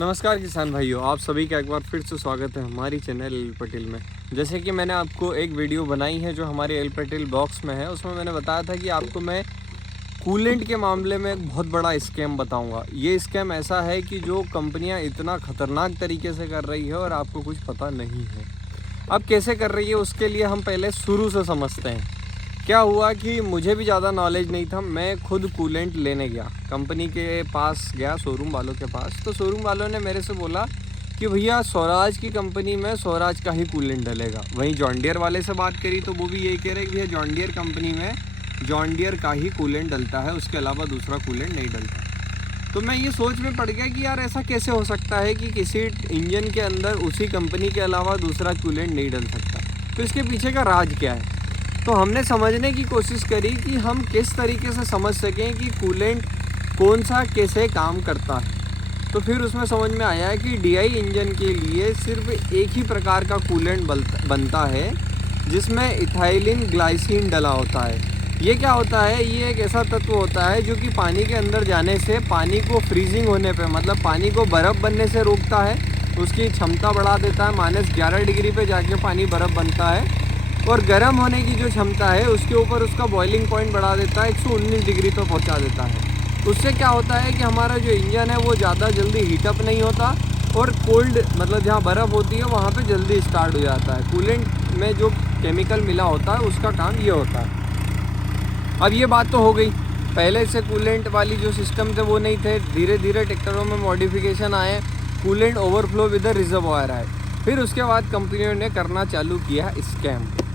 नमस्कार किसान भाइयों, आप सभी का एक बार फिर से स्वागत है हमारी चैनल एल पटेल में। जैसे कि मैंने आपको एक वीडियो बनाई है जो हमारे एल पटेल बॉक्स में है, उसमें मैंने बताया था कि आपको मैं कूलेंट के मामले में एक बहुत बड़ा स्कैम बताऊंगा। ये स्कैम ऐसा है कि जो कंपनियां इतना ख़तरनाक तरीके से कर रही है और आपको कुछ पता नहीं है। अब कैसे कर रही है उसके लिए हम पहले शुरू से समझते हैं। क्या हुआ कि मुझे भी ज़्यादा नॉलेज नहीं था, मैं खुद कूलेंट लेने गया, कंपनी के पास गया, शोरूम वालों के पास। तो शोरूम वालों ने मेरे से बोला कि भैया स्वराज की कंपनी में स्वराज का ही कूलेंट डलेगा। वहीं जॉन डियर वाले से बात करी तो वो भी यही कह रहे कि भैया जॉन डियर कंपनी में जॉन डियर का ही कूलेंट डलता है, उसके अलावा दूसरा कूलेंट नहीं डलता। तो मैं ये सोच में पड़ गया कि यार ऐसा कैसे हो सकता है कि किसी इंजन के अंदर उसी कंपनी के अलावा दूसरा कूलेंट नहीं डल सकता। तो इसके पीछे का राज क्या है। तो हमने समझने की कोशिश करी कि हम किस तरीके से समझ सकें कि कूलेंट कौन सा कैसे काम करता है। तो फिर उसमें समझ में आया है कि DI इंजन के लिए सिर्फ एक ही प्रकार का कूलेंट बनता है जिसमें इथाइलिन ग्लाइसिन डला होता है। ये क्या होता है, ये एक ऐसा तत्व होता है जो कि पानी के अंदर जाने से पानी को फ्रीजिंग होने पे, मतलब पानी को बर्फ़ बनने से रोकता है, उसकी क्षमता बढ़ा देता है। -11 डिग्री पे जाके पानी बर्फ़ बनता है और गर्म होने की जो क्षमता है उसके ऊपर उसका बॉइलिंग पॉइंट बढ़ा देता है, 119 डिग्री पर पहुंचा देता है। उससे क्या होता है कि हमारा जो इंजन है वो ज़्यादा जल्दी हीटअप नहीं होता और कोल्ड, मतलब जहाँ बर्फ़ होती है वहाँ पे जल्दी स्टार्ट हो जाता है। कूलेंट में जो केमिकल मिला होता है उसका काम ये होता है। अब ये बात तो हो गई, पहले से कूलेंट वाली जो सिस्टम थे वो नहीं थे। धीरे धीरे ट्रैक्टरों में मॉडिफिकेशन आए, कूलेंट ओवरफ्लो विद रिजर्वॉयर आए। फिर उसके बाद कंपनियों ने करना चालू किया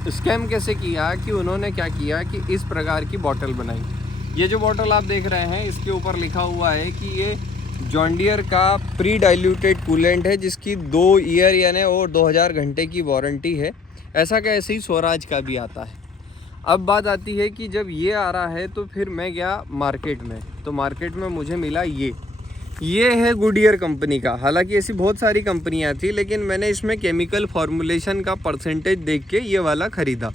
स्कैम कैसे किया कि उन्होंने क्या किया कि इस प्रकार की बोतल बनाई। ये जो बोतल आप देख रहे हैं इसके ऊपर लिखा हुआ है कि ये जॉन डियर का प्री डाइल्यूटेड कूलेंट है जिसकी 2 ईयर यानी और 2000 घंटे की वारंटी है। ऐसा का ऐसे ही स्वराज का भी आता है। अब बात आती है कि जब ये आ रहा है तो फिर मैं गया मार्केट में, तो मार्केट में मुझे मिला ये है गुडियर कंपनी का। हालांकि ऐसी बहुत सारी कंपनियां थी लेकिन मैंने इसमें केमिकल फॉर्मुलेशन का परसेंटेज देख के ये वाला ख़रीदा।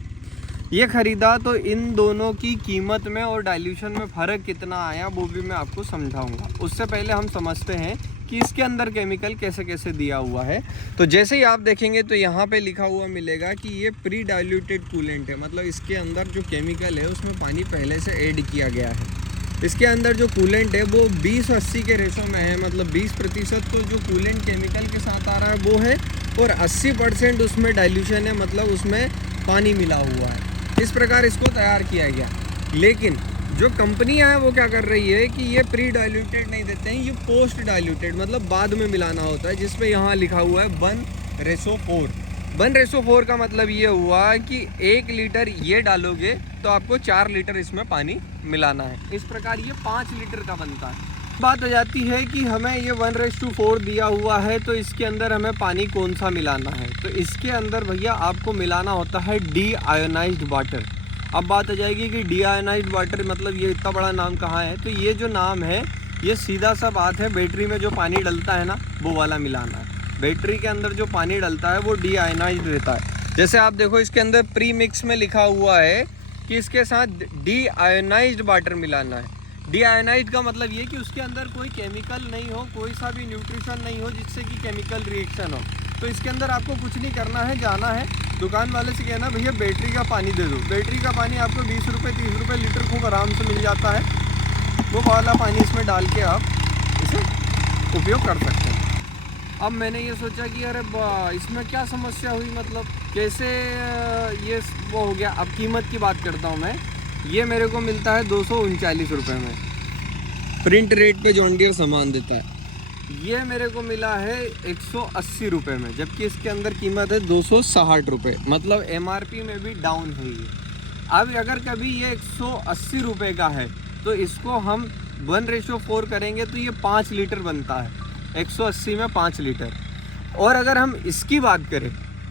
तो इन दोनों की कीमत में और डाइल्यूशन में फ़र्क कितना आया वो भी मैं आपको समझाऊंगा। उससे पहले हम समझते हैं कि इसके अंदर केमिकल कैसे कैसे दिया हुआ है। तो जैसे ही आप देखेंगे तो यहाँ पे लिखा हुआ मिलेगा कि ये प्री डाइल्यूटेड कूलेंट है, मतलब इसके अंदर जो केमिकल है उसमें पानी पहले से ऐड किया गया है। इसके अंदर जो कूलेंट है वो 20-80 के रेशो में है, मतलब 20% तो जो कूलेंट केमिकल के साथ आ रहा है वो है और 80% उसमें डाइल्यूशन है, मतलब उसमें पानी मिला हुआ है। इस प्रकार इसको तैयार किया गया। लेकिन जो कंपनियां हैं वो क्या कर रही है कि ये प्री डाइल्यूटेड नहीं देते हैं, ये पोस्ट डाइल्यूटेड, मतलब बाद में मिलाना होता है, जिसमें यहाँ लिखा हुआ है 1:4। 1:4 का मतलब ये हुआ कि 1 लीटर ये डालोगे तो आपको 4 लीटर इसमें पानी मिलाना है। इस प्रकार ये 5 लीटर का बनता है। बात हो जाती है कि हमें ये 1:4 दिया हुआ है तो इसके अंदर हमें पानी कौन सा मिलाना है। तो इसके अंदर भैया आपको मिलाना होता है डीआयोनाइज्ड वाटर। अब बात हो जाएगी कि डीआयोनाइज्ड वाटर मतलब ये इतना बड़ा नाम कहाँ है। तो ये जो नाम है ये सीधा सा बात है, बैटरी में जो पानी डलता है ना वो वाला मिलाना है। बैटरी के अंदर जो पानी डलता है वो डीआयोनाइज्ड रहता है। जैसे आप देखो इसके अंदर प्री मिक्स में लिखा हुआ है कि इसके साथ डीआयोनाइज्ड वाटर मिलाना है। डीआयोनाइज्ड का मतलब ये कि उसके अंदर कोई केमिकल नहीं हो, कोई सा भी न्यूट्रिशन नहीं हो जिससे कि केमिकल रिएक्शन हो। तो इसके अंदर आपको कुछ नहीं करना है, जाना है दुकान वाले से कहना भैया बैटरी का पानी दे दो। बैटरी का पानी आपको 20 रुपये 30 रुपये लीटर खूब आराम से मिल जाता है। वो वाला पानी इसमें डाल के आप इसे उपयोग कर सकते हैं। अब मैंने ये सोचा कि अरे इसमें क्या समस्या हुई, मतलब कैसे ये वो हो गया। अब कीमत की बात करता हूँ मैं। ये मेरे को मिलता है 239 रुपये में, प्रिंट रेट पे जॉन डियर सामान देता है। ये मेरे को मिला है 180 रुपये में, जबकि इसके अंदर कीमत है 260 रुपये, मतलब MRP में भी डाउन है ये। अब अगर कभी ये 180 रुपये का है तो इसको हम 1:4 करेंगे तो ये 5 लीटर बनता है। 180 में 5 लीटर। और अगर हम इसकी बात करें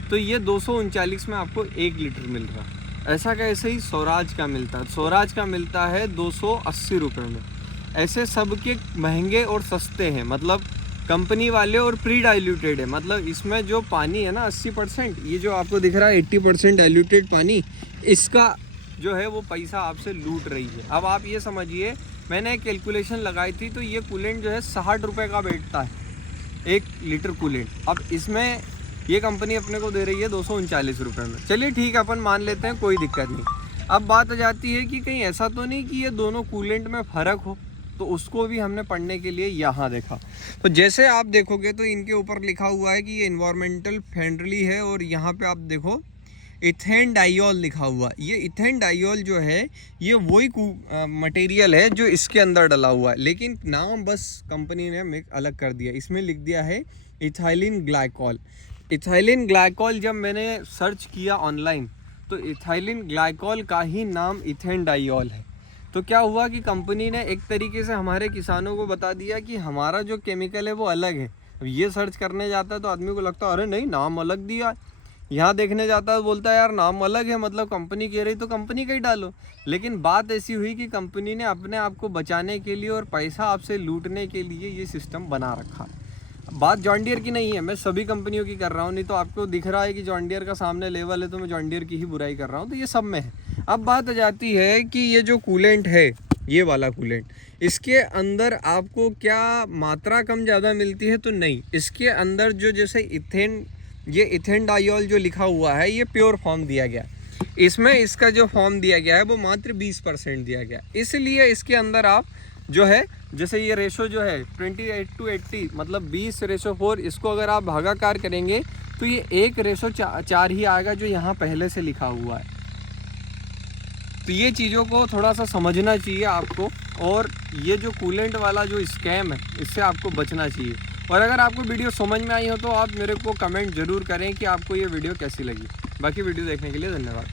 तो ये 239 में आपको 1 लीटर मिल रहा है। ऐसा कैसे ही स्वराज का मिलता है, स्वराज का मिलता है 280 रुपये में। ऐसे सब के महंगे और सस्ते हैं, मतलब कंपनी वाले और प्री डाइल्यूटेड है, मतलब इसमें जो पानी है ना 80%, ये जो आपको दिख रहा है 80% डाइल्यूटेड पानी, इसका जो है वो पैसा आपसे लूट रही है। अब आप ये समझिए, मैंने एक कैलकुलेशन लगाई थी तो ये कूलेंट जो है 60 रुपये का बैठता है। 1 लीटर कूलेंट। अब इसमें ये कंपनी अपने को दे रही है 239 रुपये में। चलिए ठीक है, अपन मान लेते हैं, कोई दिक्कत नहीं। अब बात आ जाती है कि कहीं ऐसा तो नहीं कि ये दोनों कूलेंट में फ़र्क हो, तो उसको भी हमने पढ़ने के लिए यहाँ देखा। तो जैसे आप देखोगे तो इनके ऊपर लिखा हुआ है कि ये इन्वायरमेंटल फ्रेंडली है, और यहाँ पे आप देखो इथेन डाइऑल लिखा हुआ। ये इथेन डाइऑल जो है ये वही मटेरियल है जो इसके अंदर डला हुआ है, लेकिन नाम बस कंपनी ने अलग कर दिया। इसमें लिख दिया है इथाइलिन ग्लाइकॉल। इथाइलिन ग्लाइकॉल जब मैंने सर्च किया ऑनलाइन तो इथाइलिन ग्लाइकॉल का ही नाम इथेन डाइऑल है। तो क्या हुआ कि कंपनी ने एक तरीके से हमारे किसानों को बता दिया कि हमारा जो केमिकल है वो अलग है। अब ये सर्च करने जाता है तो आदमी को लगता है अरे नहीं, नाम अलग दिया। यहाँ देखने जाता है बोलता है यार नाम अलग है, मतलब कंपनी कह रही तो कंपनी का ही डालो। लेकिन बात ऐसी हुई कि कंपनी ने अपने आप को बचाने के लिए और पैसा आपसे लूटने के लिए ये सिस्टम बना रखा। बात जॉन डियर की नहीं है, मैं सभी कंपनियों की कर रहा हूँ। नहीं तो आपको दिख रहा है कि जॉन डियर का सामने लेवल है तो मैं जॉन डियर की ही बुराई कर रहा हूँ, तो ये सब में है। अब बात आ जाती है कि ये जो कूलेंट है, ये वाला कूलेंट, इसके अंदर आपको क्या मात्रा कम ज़्यादा मिलती है? तो नहीं, इसके अंदर जो जैसे ये इथेन डाइऑल जो लिखा हुआ है ये प्योर फॉर्म दिया गया। इसमें इसका जो फॉर्म दिया गया है वो मात्र 20% दिया गया। इसलिए इसके अंदर आप जो है जैसे ये रेशो जो है 28:80 मतलब 20:4, इसको अगर आप भागाकार करेंगे तो ये 1:4 ही आएगा जो यहाँ पहले से लिखा हुआ है। तो ये चीज़ों को थोड़ा सा समझना चाहिए आपको, और ये जो कूलेंट वाला जो स्कैम है इससे आपको बचना चाहिए। और अगर आपको वीडियो समझ में आई हो तो आप मेरे को कमेंट ज़रूर करें कि आपको ये वीडियो कैसी लगी। बाकी वीडियो देखने के लिए धन्यवाद।